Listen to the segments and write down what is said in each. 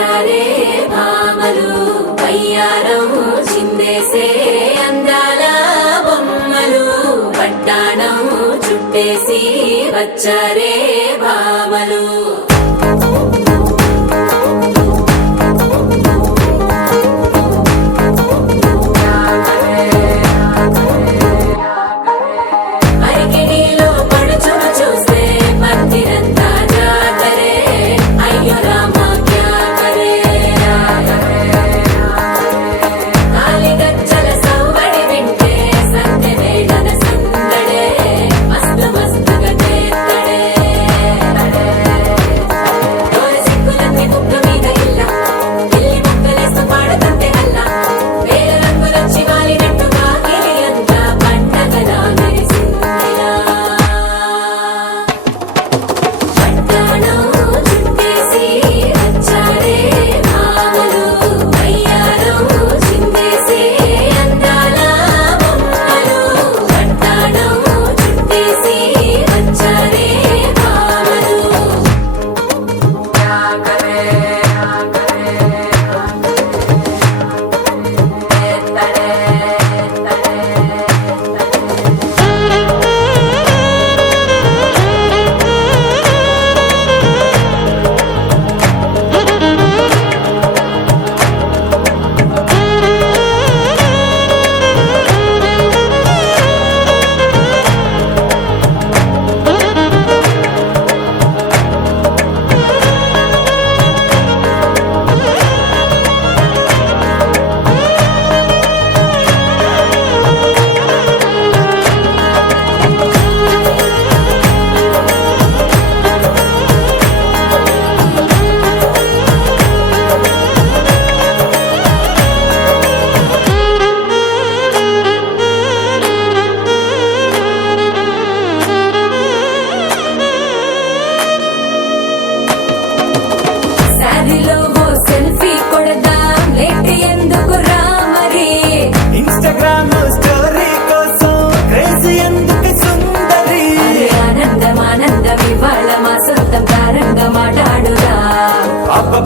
వచ్చారే భామలు వయ్యారం చిందేసే అందాల బొమ్మలు పట్టాణం చుట్టేసి వచ్చారే భామలు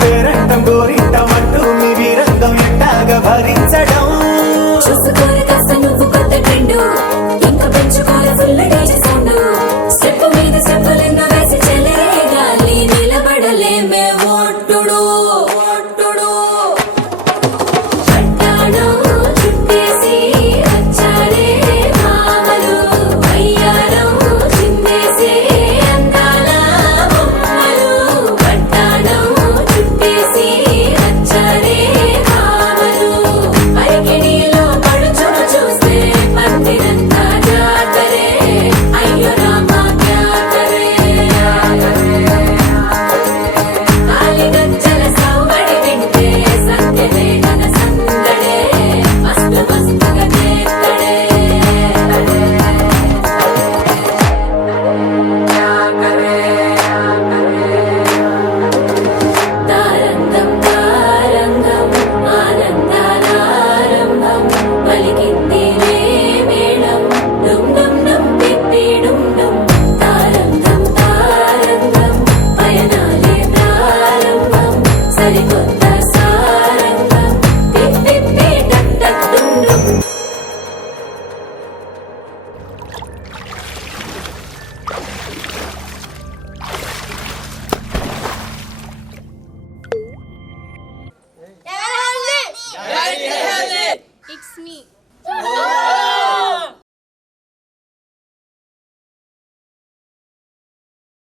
పేరంటం గోరింటమంటూ మీ వీరంగం ఎట్టాగా భరించడం చూసుకోరు కాస్త నువ్వు కొత్త ట్రెండ్ ఇంకా పెంచుకోరు ఫుల్ డేజీ సౌండ్ స్టెప్ మీద స్టెప్పులెన్నో వేసి చెలే గాలి నిలబడలేమే ఒట్టుడు పట్టాణం చుట్టేసి వచ్చారే భామలు వయ్యారం చిందేసే అందాల బొమ్మలు పట్టాణం చుట్టేసి వచ్చారే భామలు అరికిణీలో పడుచును చూస్తే పందిరంతా జాతరే అయ్యో రామా క్యా కరే కాలిగజ్జల సౌవడి వింటే సంధ్యవేళన సందడే మస్తు మస్తుగా చేస్తడే తారంగం తారంగం ఆనందానారంభం పలికిందిలే మేళం డుమ్ డుమ్ డుమ్ తిప్పి డుమ్ డుమ్ తారంగం తారంగం పయనాలే ప్రారంభం సరికొత్త